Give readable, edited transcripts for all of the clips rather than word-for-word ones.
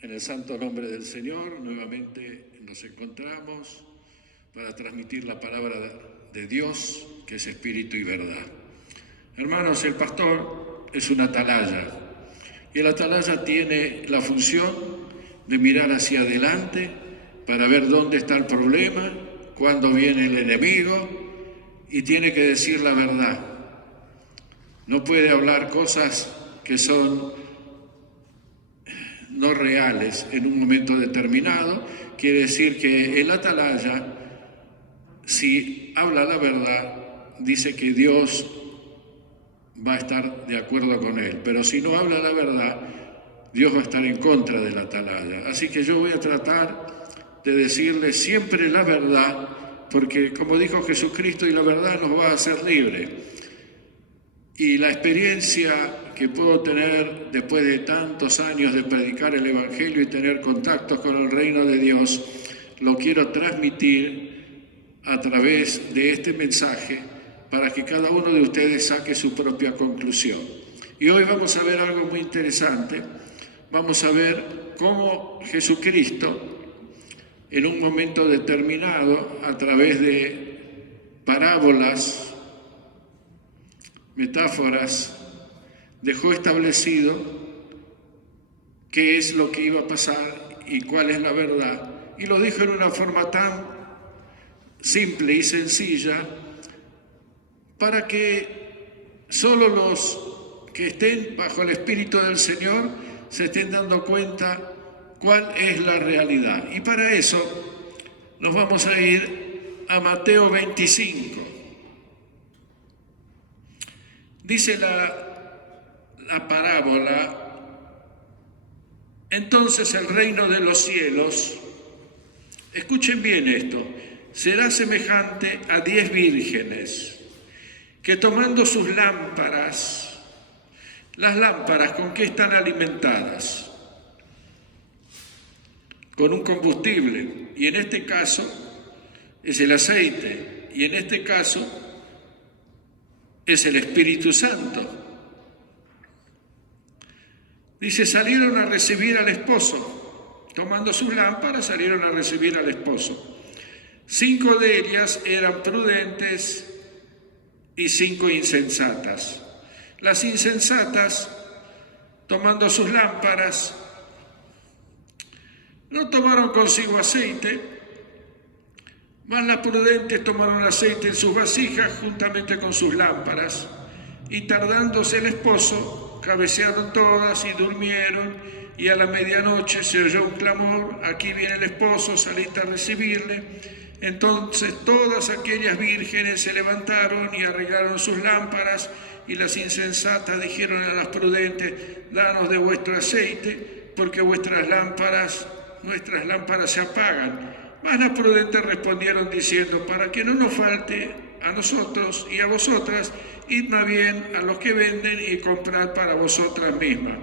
En el santo nombre del Señor, nuevamente nos encontramos para transmitir la palabra de Dios, que es espíritu y verdad. Hermanos, el pastor es una atalaya, y el atalaya tiene la función de mirar hacia adelante para ver dónde está el problema, cuándo viene el enemigo, y tiene que decir la verdad. No puede hablar cosas que son no reales en un momento determinado. Quiere decir que el atalaya, si habla la verdad, dice que Dios va a estar de acuerdo con él, pero si no habla la verdad, Dios va a estar en contra del atalaya. Así que yo voy a tratar de decirle siempre la verdad, porque como dijo Jesucristo, y la verdad nos va a hacer libres. Y la experiencia que puedo tener después de tantos años de predicar el Evangelio y tener contactos con el reino de Dios, lo quiero transmitir a través de este mensaje para que cada uno de ustedes saque su propia conclusión. Y hoy vamos a ver algo muy interesante. Vamos a ver cómo Jesucristo, en un momento determinado, a través de parábolas, metáforas, dejó establecido qué es lo que iba a pasar y cuál es la verdad. Y lo dijo en una forma tan simple y sencilla para que solo los que estén bajo el Espíritu del Señor se estén dando cuenta cuál es la realidad. Y para eso nos vamos a ir a Mateo 25. Dice la parábola: entonces el reino de los cielos, escuchen bien esto, será semejante a 10 vírgenes que tomando sus lámparas, las lámparas, ¿con qué están alimentadas? Con un combustible, y en este caso es el aceite, y en este caso es el Espíritu Santo. Dice, salieron a recibir al esposo. Tomando sus lámparas, salieron a recibir al esposo. 5 de ellas eran prudentes y 5 insensatas. Las insensatas, tomando sus lámparas, no tomaron consigo aceite, mas las prudentes tomaron aceite en sus vasijas juntamente con sus lámparas, y tardándose el esposo, cabecearon todas y durmieron, y a la medianoche se oyó un clamor: aquí viene el esposo, salid a recibirle. Entonces todas aquellas vírgenes se levantaron y arreglaron sus lámparas, y las insensatas dijeron a las prudentes: danos de vuestro aceite, porque nuestras lámparas se apagan. Mas las prudentes respondieron diciendo: para que no nos falte a nosotros y a vosotras, id más bien a los que venden y comprad para vosotras mismas.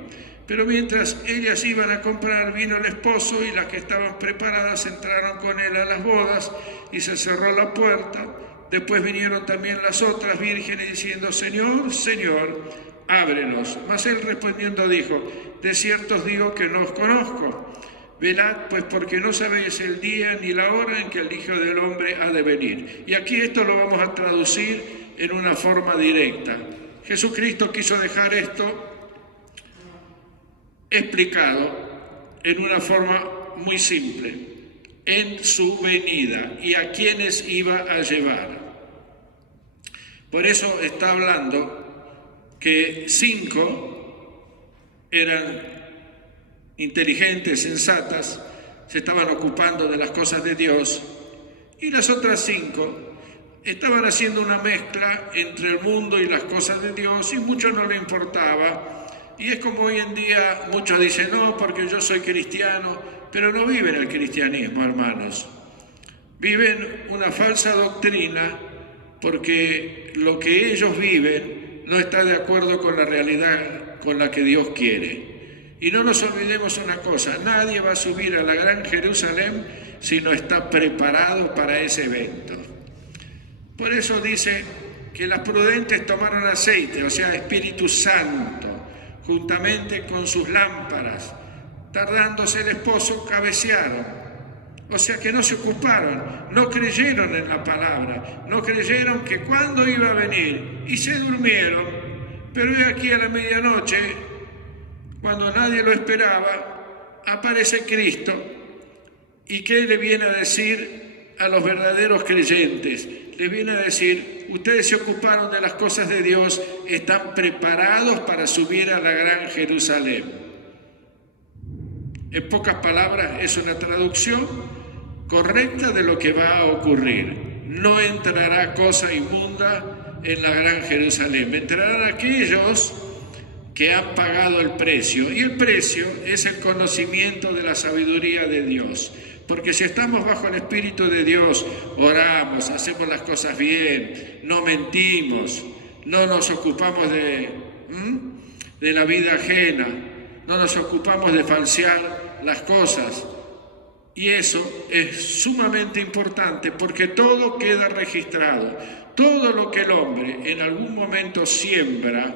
Pero mientras ellas iban a comprar, vino el esposo, y las que estaban preparadas entraron con él a las bodas, y se cerró la puerta. Después vinieron también las otras vírgenes diciendo: Señor, Señor, ábrenos. Mas él respondiendo dijo: de cierto os digo que no os conozco. Velad, pues, porque no sabéis el día ni la hora en que el Hijo del Hombre ha de venir. Y aquí esto lo vamos a traducir en una forma directa. Jesucristo quiso dejar esto explicado en una forma muy simple, en su venida y a quienes iba a llevar. Por eso está hablando que 5 eran inteligentes, sensatas, se estaban ocupando de las cosas de Dios, y las otras 5 estaban haciendo una mezcla entre el mundo y las cosas de Dios, y mucho no le importaba. Y es como hoy en día muchos dicen: no, porque yo soy cristiano, pero no viven el cristianismo, hermanos. Viven una falsa doctrina, porque lo que ellos viven no está de acuerdo con la realidad con la que Dios quiere. Y no nos olvidemos una cosa: nadie va a subir a la Gran Jerusalén si no está preparado para ese evento. Por eso dice que las prudentes tomaron aceite, o sea, Espíritu Santo, juntamente con sus lámparas, tardándose el esposo, cabecearon. O sea que no se ocuparon, no creyeron en la palabra, no creyeron que cuándo iba a venir y se durmieron. Pero hoy aquí a la medianoche, cuando nadie lo esperaba, aparece Cristo. ¿Y qué le viene a decir a los verdaderos creyentes? Le viene a decir: ustedes se ocuparon de las cosas de Dios, están preparados para subir a la gran Jerusalén. En pocas palabras, es una traducción correcta de lo que va a ocurrir. No entrará cosa inmunda en la gran Jerusalén. Entrarán aquellos que han pagado el precio. Y el precio es el conocimiento de la sabiduría de Dios. Porque si estamos bajo el Espíritu de Dios, oramos, hacemos las cosas bien, no mentimos, no nos ocupamos de la vida ajena, no nos ocupamos de falsear las cosas. Y eso es sumamente importante porque todo queda registrado. Todo lo que el hombre en algún momento siembra,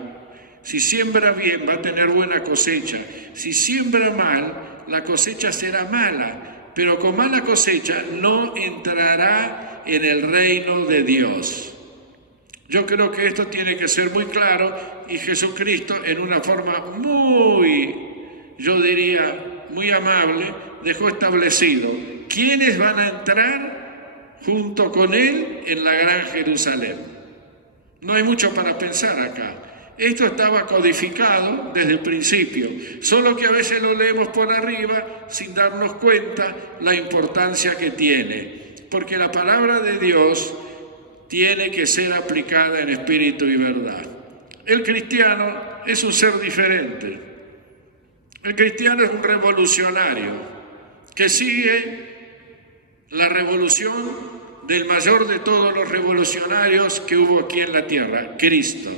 si siembra bien va a tener buena cosecha. Si siembra mal, la cosecha será mala. Pero con mala cosecha no entrará en el reino de Dios. Yo creo que esto tiene que ser muy claro y Jesucristo en una forma muy, yo diría, muy amable, dejó establecido quiénes van a entrar junto con Él en la gran Jerusalén. No hay mucho para pensar acá. Esto estaba codificado desde el principio, solo que a veces lo leemos por arriba sin darnos cuenta la importancia que tiene, porque la palabra de Dios tiene que ser aplicada en espíritu y verdad. El cristiano es un ser diferente. El cristiano es un revolucionario que sigue la revolución del mayor de todos los revolucionarios que hubo aquí en la tierra, Cristo.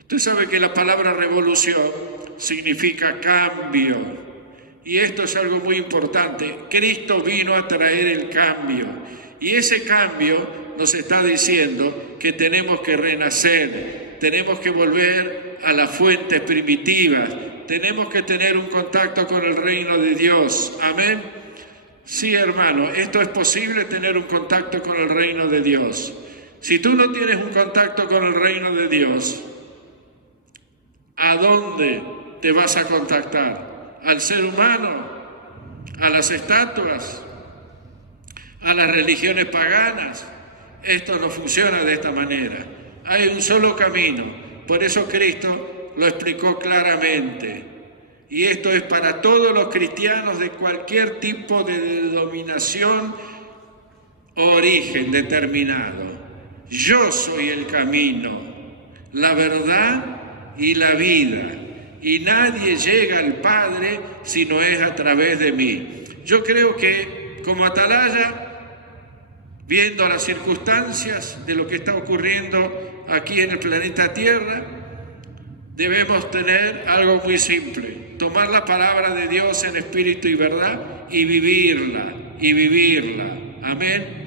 Usted sabe que la palabra revolución significa cambio, y esto es algo muy importante. Cristo vino a traer el cambio, y ese cambio nos está diciendo que tenemos que renacer, tenemos que volver a las fuentes primitivas, tenemos que tener un contacto con el reino de Dios. Amén. Sí, hermano, esto es posible, tener un contacto con el reino de Dios. Si tú no tienes un contacto con el reino de Dios, ¿a dónde te vas a contactar? ¿Al ser humano? ¿A las estatuas? ¿A las religiones paganas? Esto no funciona de esta manera. Hay un solo camino. Por eso Cristo lo explicó claramente. Y esto es para todos los cristianos de cualquier tipo de denominación o origen determinado. Yo soy el camino, la verdad y la vida, y nadie llega al Padre si no es a través de mí. Yo creo que como atalaya, viendo las circunstancias de lo que está ocurriendo aquí en el planeta Tierra, debemos tener algo muy simple: tomar la palabra de Dios en espíritu y verdad y vivirla, amén.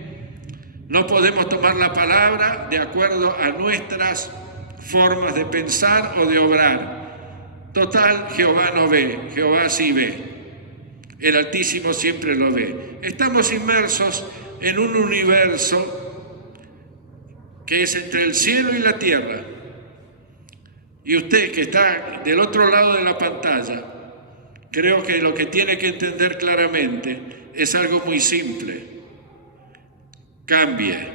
No podemos tomar la palabra de acuerdo a nuestras formas de pensar o de obrar. Total, Jehová no ve, Jehová sí ve. El Altísimo siempre lo ve. Estamos inmersos en un universo que es entre el cielo y la tierra. Y usted que está del otro lado de la pantalla, creo que lo que tiene que entender claramente es algo muy simple. Cambie,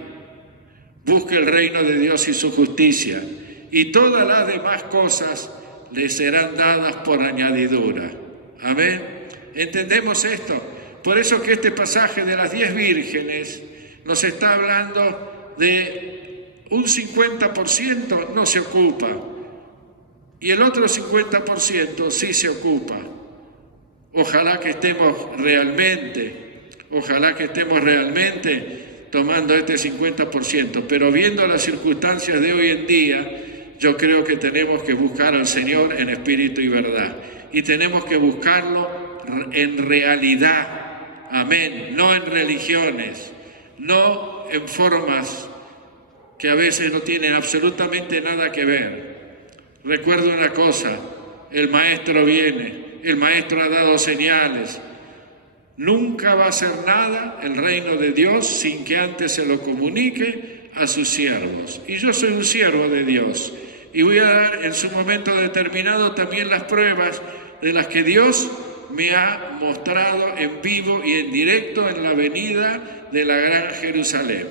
busque el reino de Dios y su justicia, y todas las demás cosas le serán dadas por añadidura. Amén. ¿Entendemos esto? Por eso que este pasaje de las 10 vírgenes nos está hablando de un 50% no se ocupa, y el otro 50% sí se ocupa. Ojalá que estemos realmente tomando este 50%, pero viendo las circunstancias de hoy en día, yo creo que tenemos que buscar al Señor en espíritu y verdad, y tenemos que buscarlo en realidad, amén, no en religiones, no en formas que a veces no tienen absolutamente nada que ver. Recuerdo una cosa: el maestro viene, el Maestro ha dado señales. Nunca va a hacer nada el reino de Dios sin que antes se lo comunique a sus siervos. Y yo soy un siervo de Dios. Y voy a dar en su momento determinado también las pruebas de las que Dios me ha mostrado en vivo y en directo en la venida de la Gran Jerusalén.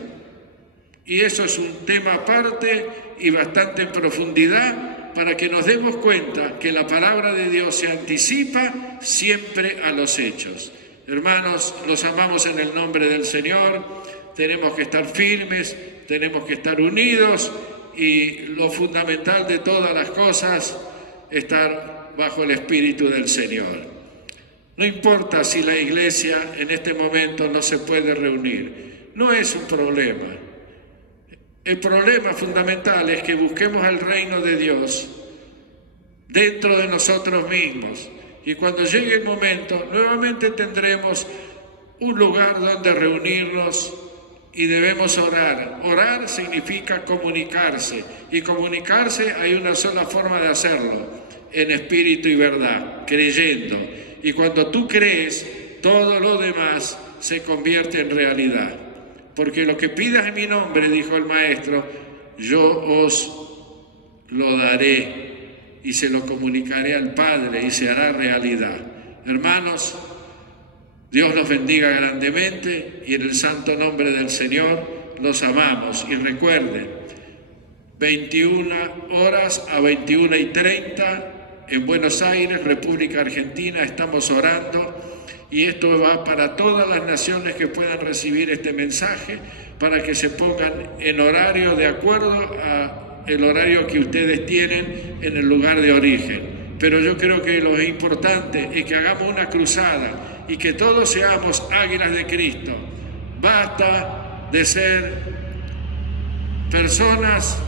Y eso es un tema aparte y bastante en profundidad para que nos demos cuenta que la palabra de Dios se anticipa siempre a los hechos. Hermanos, los amamos en el nombre del Señor, tenemos que estar firmes, tenemos que estar unidos y lo fundamental de todas las cosas, estar bajo el Espíritu del Señor. No importa si la iglesia en este momento no se puede reunir, no es un problema. El problema fundamental es que busquemos el reino de Dios dentro de nosotros mismos. Y cuando llegue el momento, nuevamente tendremos un lugar donde reunirnos y debemos orar. Orar significa comunicarse. Y comunicarse hay una sola forma de hacerlo, en espíritu y verdad, creyendo. Y cuando tú crees, todo lo demás se convierte en realidad. Porque lo que pidas en mi nombre, dijo el Maestro, yo os lo daré. Y se lo comunicaré al Padre y se hará realidad. Hermanos, Dios los bendiga grandemente y en el santo nombre del Señor los amamos. Y recuerden, 21 horas a 21:30 en Buenos Aires, República Argentina, estamos orando y esto va para todas las naciones que puedan recibir este mensaje para que se pongan en horario de acuerdo a el horario que ustedes tienen en el lugar de origen. Pero yo creo que lo importante es que hagamos una cruzada y que todos seamos águilas de Cristo. Basta de ser personas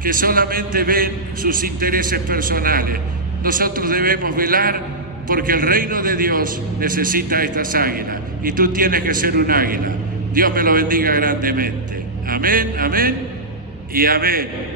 que solamente ven sus intereses personales. Nosotros debemos velar porque el reino de Dios necesita estas águilas y tú tienes que ser un águila. Dios me lo bendiga grandemente. Amén, amén y amén.